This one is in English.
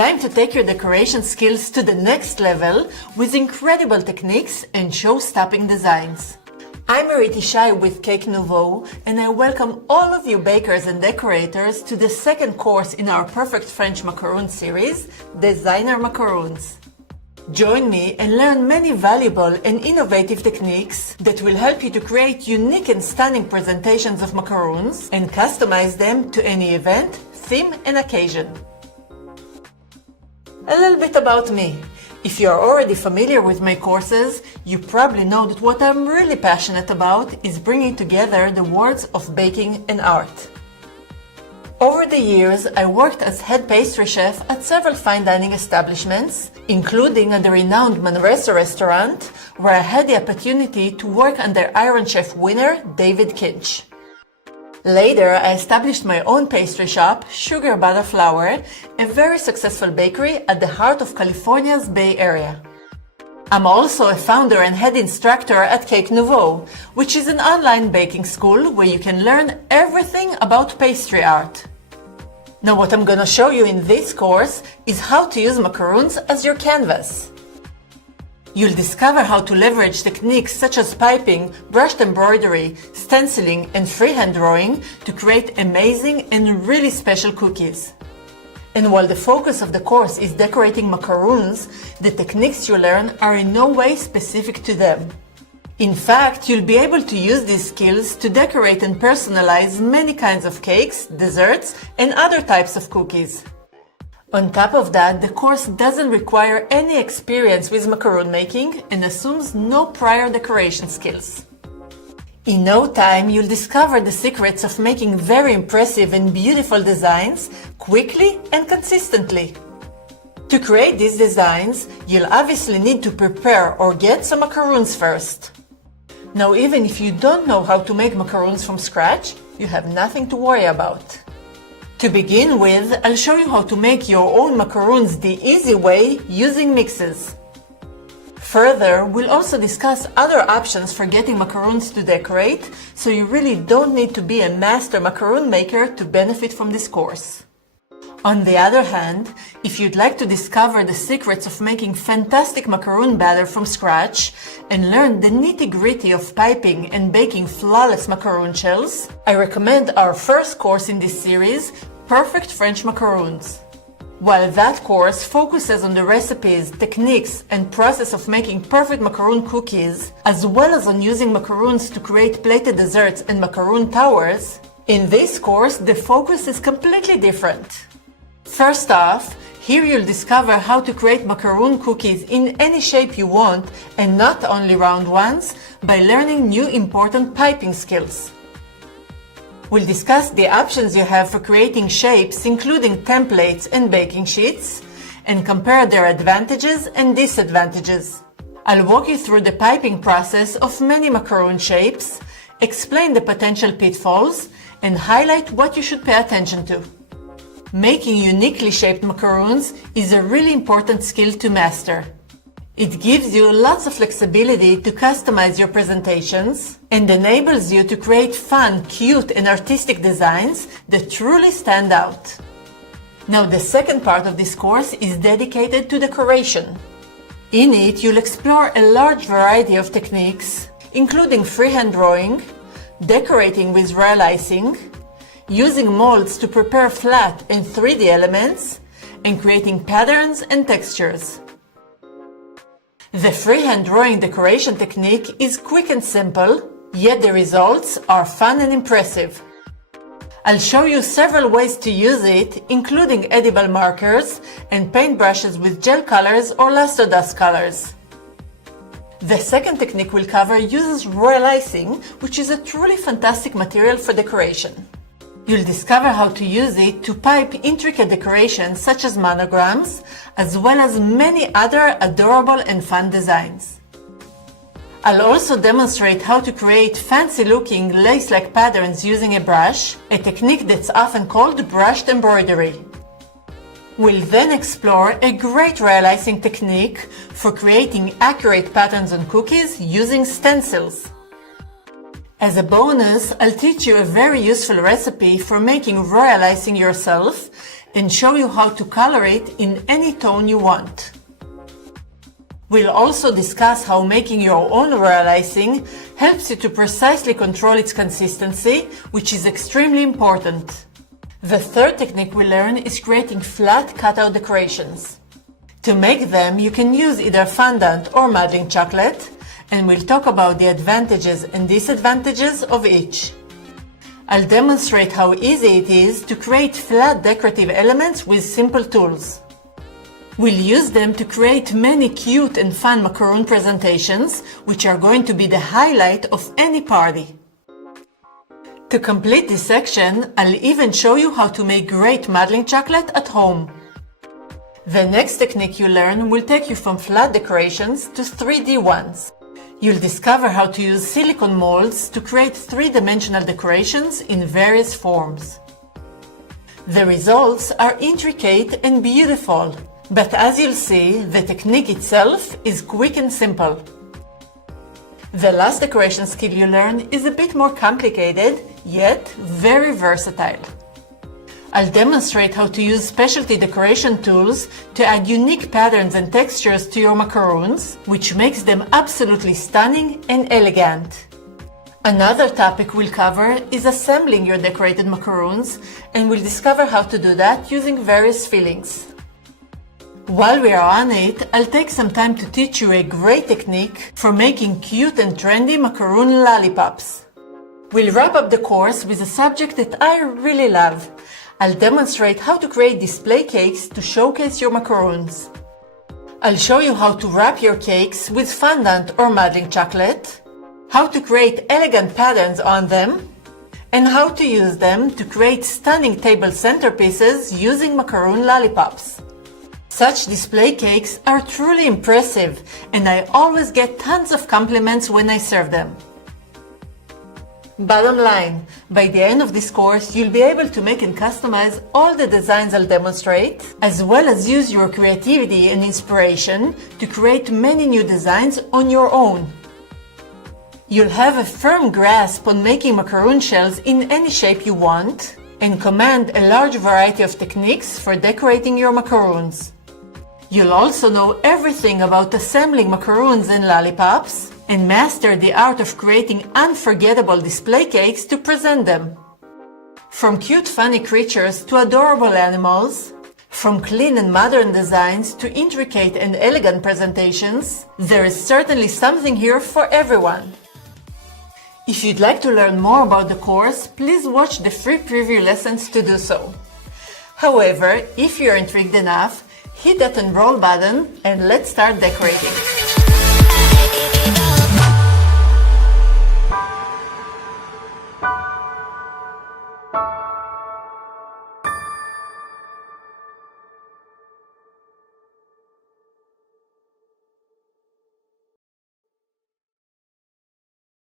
time to take your decoration skills to the next level with incredible techniques and show-stopping designs. I'm Mariti Shai with Cake Nouveau, and I welcome all of you bakers and decorators to the second course in our Perfect French Macaron series, Designer Macarons. Join me and learn many valuable and innovative techniques that will help you to create unique and stunning presentations of macarons and customize them to any event, theme, and occasion. A little bit about me. If you are already familiar with my courses, you probably know that what I'm really passionate about is bringing together the worlds of baking and art. Over the years, I worked as head pastry chef at several fine dining establishments, including at the renowned Manresa restaurant, where I had the opportunity to work under Iron Chef winner David Kinch. Later, I established my own pastry shop, Sugar Butter Flour, a very successful bakery at the heart of California's Bay Area. I'm also a founder and head instructor at Cake Nouveau, which is an online baking school where you can learn everything about pastry art. Now, what I'm going to show you in this course is how to use macarons as your canvas. You'll discover how to leverage techniques such as piping, brushed embroidery, stenciling, and freehand drawing to create amazing and really special cookies. And while the focus of the course is decorating macarons, the techniques you learn are in no way specific to them. In fact, you'll be able to use these skills to decorate and personalize many kinds of cakes, desserts, and other types of cookies. On top of that, the course doesn't require any experience with macaron making and assumes no prior decoration skills. In no time, you'll discover the secrets of making very impressive and beautiful designs quickly and consistently. To create these designs, you'll obviously need to prepare or get some macarons first. Now, even if you don't know how to make macarons from scratch, you have nothing to worry about. To begin with, I'll show you how to make your own macarons the easy way using mixes. Further, we'll also discuss other options for getting macarons to decorate, so you really don't need to be a master macaron maker to benefit from this course. On the other hand, if you'd like to discover the secrets of making fantastic macaron batter from scratch and learn the nitty-gritty of piping and baking flawless macaron shells, I recommend our first course in this series, Perfect French Macarons. While that course focuses on the recipes, techniques, and process of making perfect macaron cookies, as well as on using macarons to create plated desserts and macaron towers, in this course the focus is completely different. First off, here you'll discover how to create macaron cookies in any shape you want and not only round ones by learning new important piping skills. We'll discuss the options you have for creating shapes, including templates and baking sheets, and compare their advantages and disadvantages. I'll walk you through the piping process of many macaron shapes, explain the potential pitfalls, and highlight what you should pay attention to. Making uniquely shaped macarons is a really important skill to master. It gives you lots of flexibility to customize your presentations and enables you to create fun, cute, and artistic designs that truly stand out. Now, the second part of this course is dedicated to decoration. In it, you'll explore a large variety of techniques, including freehand drawing, decorating with royal icing, using molds to prepare flat and 3D elements, and creating patterns and textures. The freehand drawing decoration technique is quick and simple, yet the results are fun and impressive. I'll show you several ways to use it, including edible markers and paintbrushes with gel colors or luster dust colors. The second technique we'll cover uses royal icing, which is a truly fantastic material for decoration. You'll discover how to use it to pipe intricate decorations such as monograms, as well as many other adorable and fun designs. I'll also demonstrate how to create fancy-looking lace-like patterns using a brush, a technique that's often called brushed embroidery. We'll then explore a great royal icing technique for creating accurate patterns on cookies using stencils. As a bonus, I'll teach you a very useful recipe for making royal icing yourself and show you how to color it in any tone you want. We'll also discuss how making your own royal icing helps you to precisely control its consistency, which is extremely important. The third technique we learn is creating flat cutout decorations. To make them, you can use either fondant or modeling chocolate, and we'll talk about the advantages and disadvantages of each. I'll demonstrate how easy it is to create flat decorative elements with simple tools. We'll use them to create many cute and fun macaroon presentations, which are going to be the highlight of any party. To complete this section, I'll even show you how to make great modeling chocolate at home. The next technique you learn will take you from flat decorations to 3D ones. You'll discover how to use silicone molds to create three-dimensional decorations in various forms. The results are intricate and beautiful, but as you'll see, the technique itself is quick and simple. The last decoration skill you learn is a bit more complicated, yet very versatile. I'll demonstrate how to use specialty decoration tools to add unique patterns and textures to your macaroons, which makes them absolutely stunning and elegant. Another topic we'll cover is assembling your decorated macaroons, and we'll discover how to do that using various fillings. While we are on it, I'll take some time to teach you a great technique for making cute and trendy macaroon lollipops. We'll wrap up the course with a subject that I really love. I'll demonstrate how to create display cakes to showcase your macaroons. I'll show you how to wrap your cakes with fondant or modeling chocolate, how to create elegant patterns on them, and how to use them to create stunning table centerpieces using macaroon lollipops. Such display cakes are truly impressive, and I always get tons of compliments when I serve them. Bottom line, by the end of this course, you'll be able to make and customize all the designs I'll demonstrate, as well as use your creativity and inspiration to create many new designs on your own. You'll have a firm grasp on making macaroon shells in any shape you want, and command a large variety of techniques for decorating your macaroons. You'll also know everything about assembling macaroons and lollipops, and master the art of creating unforgettable display cakes to present them. From cute funny creatures to adorable animals, from clean and modern designs to intricate and elegant presentations, there is certainly something here for everyone. If you'd like to learn more about the course, please watch the free preview lessons to do so. However, if you're intrigued enough, hit that enroll button and let's start decorating.